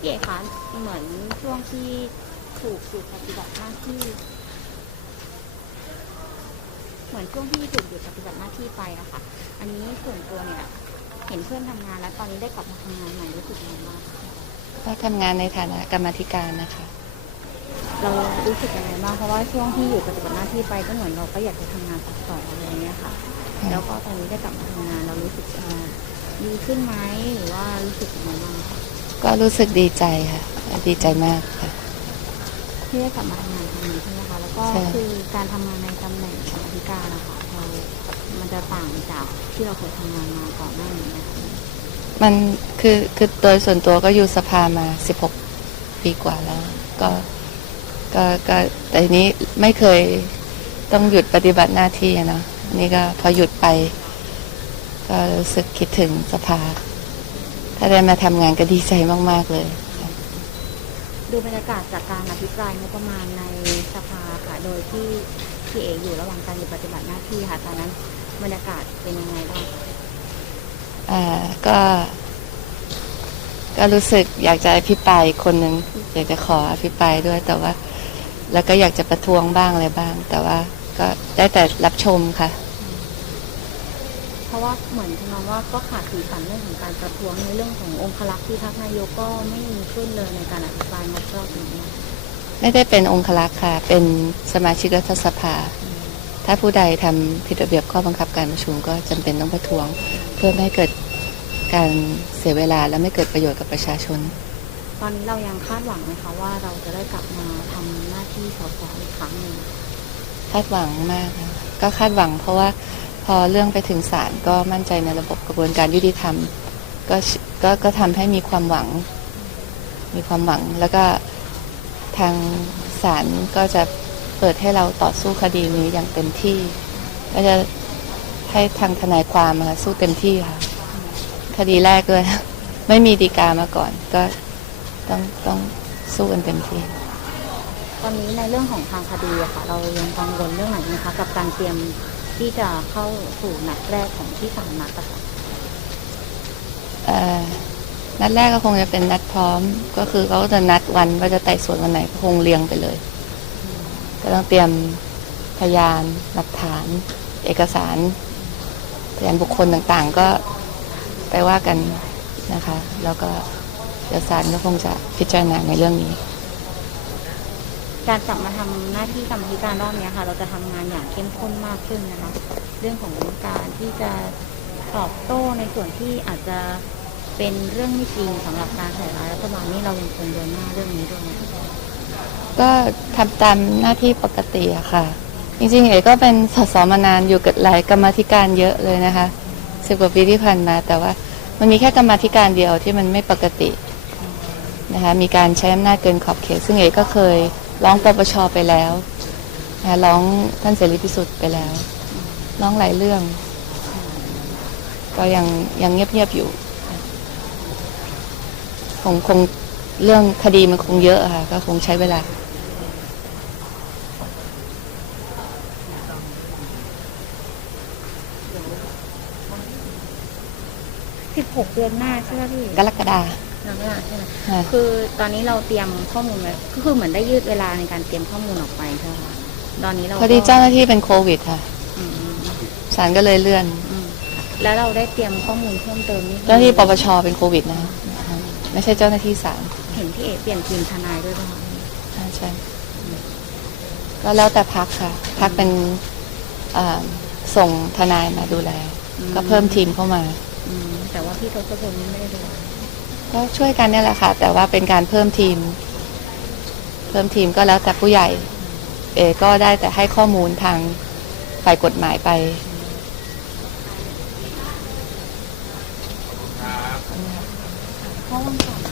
พี่เอกคะเหมือนช่วงที่ถูกหยุดปฏิบัติหน้าที่ เหมือนช่วงที่ถูกหยุดปฏิบัติหน้าที่ไปอะค่ะ อันนี้ส่วนตัวเนี่ย เห็นเพื่อนทำงานแล้วตอนนี้ได้กลับมาทำงานใหม่รู้สึกยังไงบ้างคะก็ทำงานในฐานะกรรมาธิการนะคะ เรารู้สึกยังไงบ้างเพราะว่าช่วงที่อยู่ปฏิบัติหน้าที่ไปก็เหมือนเราก็อยากจะทำงานต่ออะไรอย่างเงี้ยค่ะค่ะ แล้วก็ตอนนี้ได้กลับมาทำงาน เรารู้สึกเอ่อดีขึ้นไหมหรือว่ารู้สึกยังไงบ้างคะ ก็รู้สึกดีใจค่ะ ดีใจมากค่ะ ที่ได้กลับมาทำงานตรงนี้ใช่ไหมคะ แล้วก็ใช่ คือการทำงานในตำแหน่งกรรมาธิการนะคะเรามันจะต่างจากที่เราเคยทำงานมาก่อนหน้านี้นะคะมันคือคือโดยส่วนตัวก็อยู่สภามา 16 ปีกว่าแล้ว ก็ก็ก็แต่ทีนี้ไม่เคยต้องหยุดปฏิบัติหน้าที่อะเนาะนี่ก็พอหยุดไป ก็รู้สึกคิดถึงสภา ถ้าได้มาทำงานก็ดีใจมาก ๆ เลยค่ะดูบรรยากาศจากการอภิปรายงบประมาณในสภาค่ะ โดยที่พี่เออยู่ระหว่างการหยุดปฏิบัติหน้าที่ค่ะ ตอนนั้นบรรยากาศเป็นยังไงบ้างคะอ่าก็ ก็รู้สึกอยากจะอภิปรายอีกคนหนึ่งอยากจะขออภิปรายด้วยแต่ว่า แล้วก็อยากจะประท้วงบ้างอะไรบ้าง แต่ว่าก็ได้แต่รับชมค่ะ เพราะว่าเหมือนทำนองว่าก็ขาดสีสันเรื่องของการประท้วงในเรื่องขององคลักษณ์ที่ทักนายกก็ไม่มีขึ้นเลยในการอภิปรายงบรอบนี้ไม่ได้เป็นองคลักษ์ค่ะ เป็นสมาชิกรัฐสภา ถ้าผู้ใดทำผิดระเบียบข้อบังคับการประชุมก็จำเป็นต้องประท้วง เพื่อไม่ให้เกิดการเสียเวลาและไม่เกิดประโยชน์กับประชาชน ตอนนี้เรายังคาดหวังไหมคะว่าเราจะได้กลับมาทำหน้าที่สสอีกครั้งหนึ่งคาดหวังมากค่ะก็คาดหวังเพราะว่าพ อเรื่องไปถึงศาลก็มั่นใจในระบบกระบวนการยุติธรรมก็ก็ก็ทำให้มีความหวัง มีความหวัง แล้วก็ทางศาลก็จะเปิดให้เราต่อสู้คดีนี้อย่างเต็มที่ ก็จะให้ทางทนายความอะคะสู้เต็มที่ค่ะ คดีแรกด้วย ไม่มีดีกามาก่อน ก็ต้องต้องสู้กันเต็มที่ ตอนนี้ในเรื่องของทางคดีอะค่ะ เรายังกังวลเรื่องไหนไหมคะกับการเตรียม ที่จะเข้าสู่นัดแรกของที่ศาลนัดอะค่ะเอ่อนัดแรกก็คงจะเป็นนัดพร้อม ก็คือเขาจะนัดวันว่าจะไต่สวนวันไหนก็คงเรียงไปเลย ก็ต้องเตรียมพยานหลักฐาน เอกสาร พยานบุคคลต่างๆ ก็ไปว่ากันนะคะ แล้วก็เดี๋ยวศาลก็คงจะพิจารณาในเรื่องนี้ การกลับมาทำหน้าที่กรรมธิการรอบนี้ค่ะ เราจะทำงานอย่างเข้มข้นมากขึ้นนะคะ เรื่องของการที่จะตอบโต้ในส่วนที่อาจจะเป็นเรื่องไม่จริงสำหรับการใส่ร้ายรัฐบาลนี่เรายังคงเดินหน้าเรื่องนี้ด้วยก็ทำตามหน้าที่ปกติอะค่ะ จริงๆเอ๋ก็เป็นสสมานานอยู่กับหลายกรรมธิการเยอะเลยนะคะสิบกว่าปีที่ผ่านมา แต่ว่ามันมีแค่กรรมธิการเดียวที่มันไม่ปกตินะคะมีการใช้อำนาจเกินขอบเขตซึ่งเอ๋ก็เคย ร้องปปชไปแล้วนะคะร้องท่านเสรีพิสุทธิ์ไปแล้วร้องหลายเรื่อง ก็ยังยังเงียบๆอยู่คงคงเรื่องคดีมันคงเยอะอะค่ะ ก็คงใช้เวลา 16 เดือนหน้าใช่ไหมพี่ กรกฎาเดือนหน้าใช่ไหมค่ะคือตอนนี้เราเตรียมข้อมูลไว้ก็คือเหมือนได้ยืดเวลาในการเตรียมข้อมูลออกไปใช่ไหมคะตอนนี้เราพอดีเจ้าหน้าที่เป็นโควิดค่ะอืมอืมศาลก็เลยเลื่อนอืมแล้วเราได้เตรียมข้อมูลเพิ่มเติมนี่คือเจ้าหน้าที่ปปชเป็นโควิดนะคะไม่ใช่เจ้าหน้าที่ศาลเห็นพี่เอเปลี่ยนทีมทนายด้วยป่ะคะใช่ใช่ก็แล้วแต่พักค่ะ พักเป็นอ่าส่งทนายมาดูแล ก็เพิ่มทีมเข้ามาอืมแต่ว่าพี่ทศพลนี่ไม่ได้ดู ก็ช่วยกันเนี่ยแหละค่ะ แต่ว่าเป็นการเพิ่มทีม เพิ่มทีมก็แล้วแต่ผู้ใหญ่ เอก็ได้แต่ให้ข้อมูลทางฝ่ายกฎหมายไปเพราะวันก่อน